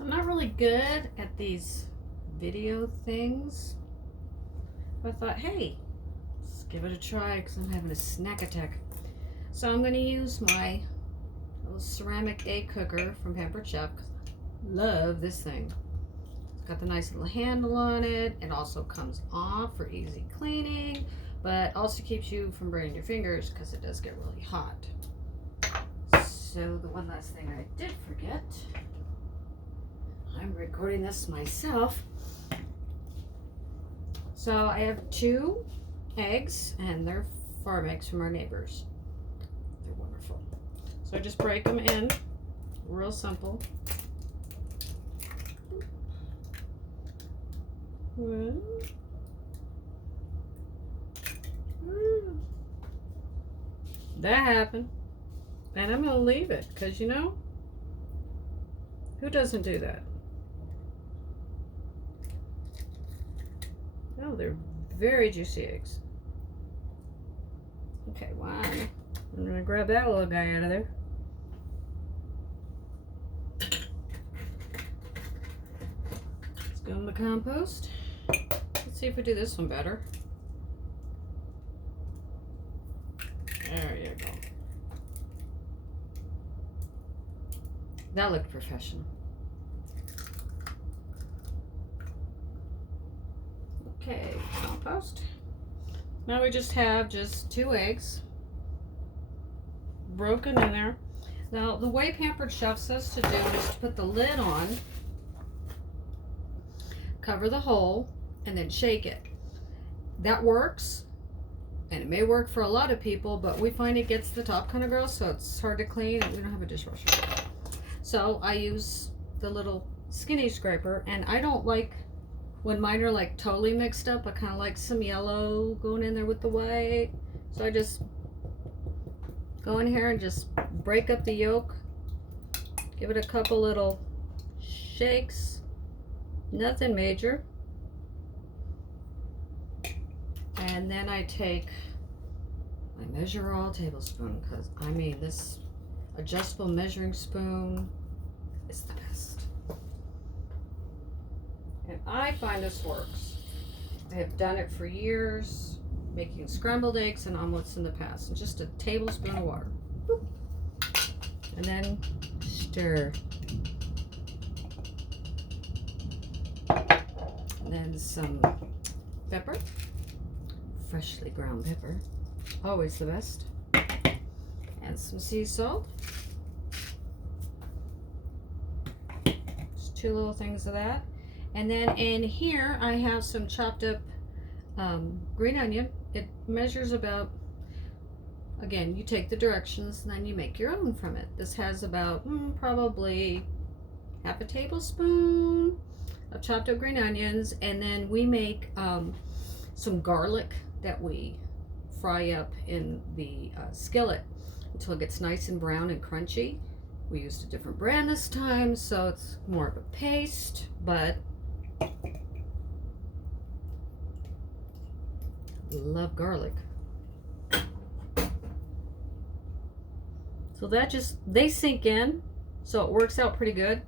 So I'm not really good at these video things. I thought, hey, let's give it a try because I'm having a snack attack. So I'm going to use my little ceramic egg cooker from Pepperjack. Love this thing. It's got the nice little handle on it. It also comes off for easy cleaning, but also keeps you from burning your fingers because it does get really hot. So the one last thing I did forget, I'm recording this myself. So I have 2 eggs, and they're farm eggs from our neighbors. They're wonderful. So I just break them in, real simple. That happened. And I'm going to leave it because, you know, who doesn't do that? Oh, they're very juicy eggs. Okay, one. I'm going to grab that little guy out of there. Let's go in the compost. Let's see if we do this one better. There you go. That looked professional. Okay, compost. Now we just have 2 eggs broken in there. Now the way Pampered Chef says to do is to put the lid on, cover the hole, and then shake it. That works, and it may work for a lot of people, but we find it gets the top kind of gross, so it's hard to clean, and we don't have a dishwasher. So I use the little skinny scraper, and I don't like when mine are like totally mixed up. I kind of like some yellow going in there with the white. So I just go in here and just break up the yolk, give it a couple little shakes, nothing major. And then I take my measure all tablespoon, because I mean this adjustable measuring spoon is the best. And I find this works. I have done it for years, making scrambled eggs and omelets in the past. And just a tablespoon of water. Boop. And then stir. And then some pepper, freshly ground pepper, always the best. And some sea salt. Just 2 little things of that. And then in here I have some chopped up green onion. It measures about, again, you take the directions and then you make your own from it. This has about probably half a tablespoon of chopped up green onions. And then we make some garlic that we fry up in the skillet until it gets nice and brown and crunchy. We used a different brand this time, so it's more of a paste, but love garlic. So that they sink in, so it works out pretty good.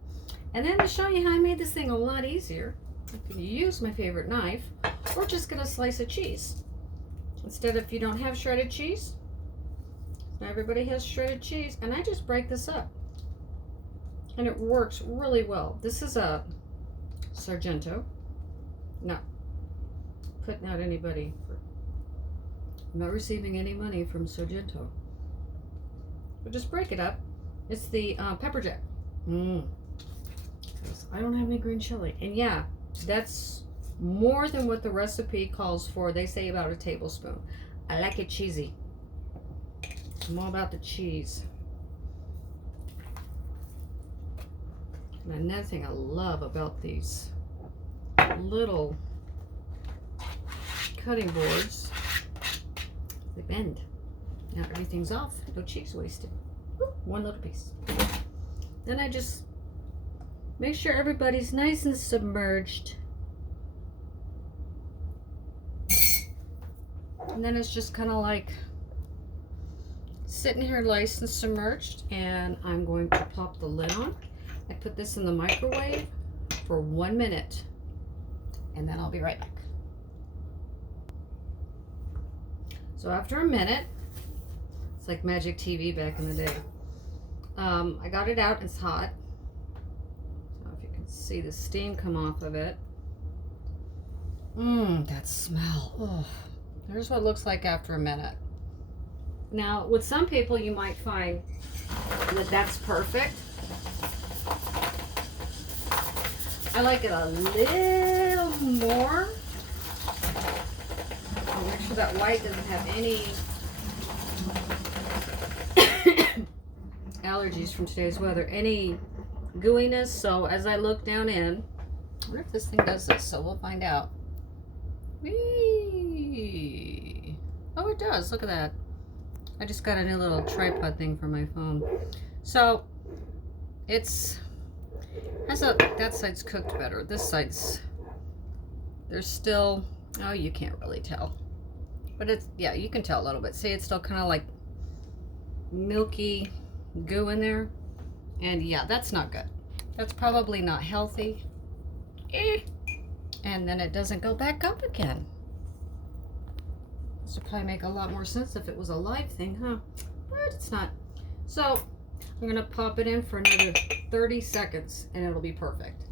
And then to show you how I made this thing a lot easier, you can use my favorite knife or just get a slice of cheese. Instead, if you don't have shredded cheese, not everybody has shredded cheese, and I just break this up. And it works really well. This is a Sargento. Not putting out anybody. I'm not receiving any money from Sargento. But just break it up. It's the Pepperjack. I don't have any green chili. And yeah, that's more than what the recipe calls for. They say about a tablespoon. I like it cheesy. I'm all about the cheese. And another thing I love about these little cutting boards, they bend. Now everything's off, no cheese wasted. Woo, 1 little piece. Then I just make sure everybody's nice and submerged. And then it's just kind of like sitting here nice and submerged, and I'm going to pop the lid on. I put this in the microwave for 1 minute, and then I'll be right back. So after a minute, it's like magic TV back in the day. I got it out, it's hot. So if you can see the steam come off of it. That smell. Oh, there's what it looks like after a minute. Now, with some people, you might find that that's perfect. I like it a little more. I'll make sure that white doesn't have any allergies from today's weather, any gooiness. So as I look down in, I wonder if this thing does this, so we'll find out. Whee! Oh, it does. Look at that. I just got a new little tripod thing for my phone. So it's that side's cooked better. This side's, there's still, oh, you can't really tell, but it's, yeah, you can tell a little bit. See, it's still kind of like milky goo in there, and yeah, that's not good. That's probably not healthy. And then it doesn't go back up again. This would probably make a lot more sense if it was a live thing, huh? But it's not. So I'm gonna pop it in for another 30 seconds and it'll be perfect.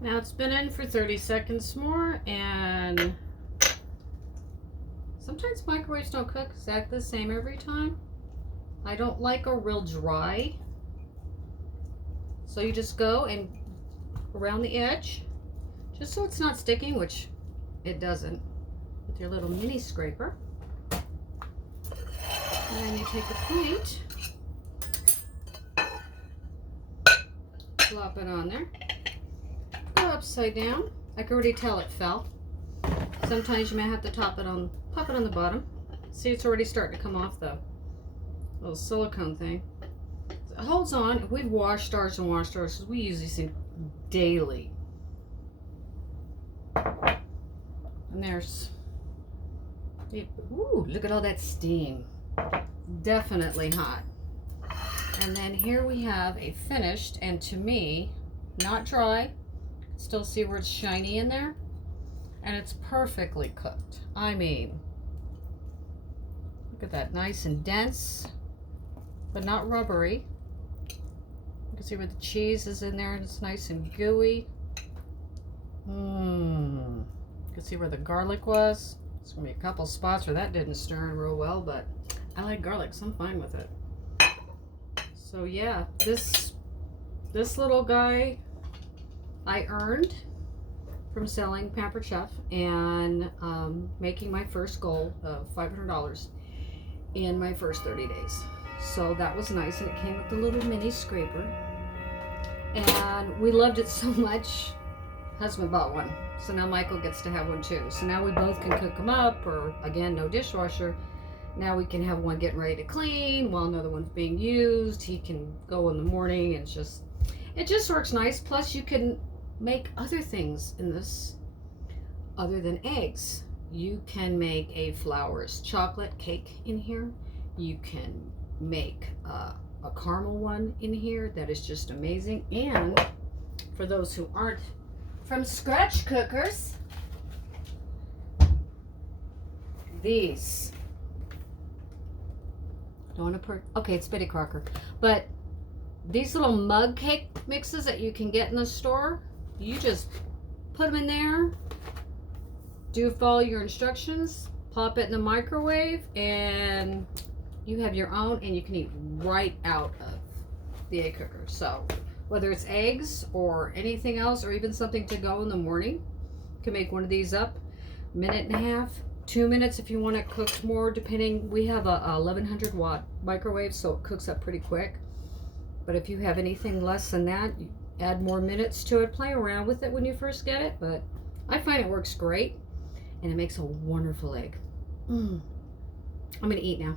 Now it's been in for 30 seconds more, and sometimes microwaves don't cook exactly the same every time. I don't like a real dry. So you just go and around the edge, just so it's not sticking, which it doesn't, with your little mini scraper. And then you take a plate, plop it on there, go upside down. I can already tell it fell. Sometimes you may have to pop it on the bottom. See, it's already starting to come off the little silicone thing. So it holds on. We've washed ours and washed ours, because we use these things daily. And there's, ooh, look at all that steam. Definitely hot. And then here we have a finished, and to me, not dry. Still see where it's shiny in there, and it's perfectly cooked. I mean, look at that, nice and dense, but not rubbery. You can see where the cheese is in there, and it's nice and gooey. You can see where the garlic was. There's gonna be a couple spots where that didn't stir in real well, but I like garlic, so I'm fine with it. So yeah, this little guy I earned from selling Pampered Chef and making my first goal of $500 in my first 30 days. So that was nice, and it came with the little mini scraper. And we loved it so much, husband bought one. So now Michael gets to have one too. So now we both can cook them up, or again, no dishwasher. Now we can have one getting ready to clean while another one's being used. He can go in the morning, and it just works nice. Plus you can make other things in this other than eggs. You can make a flowers chocolate cake in here. You can make a caramel one in here that is just amazing. And for those who aren't from scratch cookers, these, don't want to okay, it's Betty Crocker, but these little mug cake mixes that you can get in the store, you just put them in there, follow your instructions, pop it in the microwave, and you have your own, and you can eat right out of the egg cooker. So whether it's eggs or anything else, or even something to go in the morning, you can make one of these up, 1.5 minutes, 2 minutes if you want it cooked more, depending. We have a 1100 watt microwave, so it cooks up pretty quick. But if you have anything less than that, you add more minutes to it. Play around with it when you first get it, but I find it works great, and it makes a wonderful egg. I'm gonna eat now.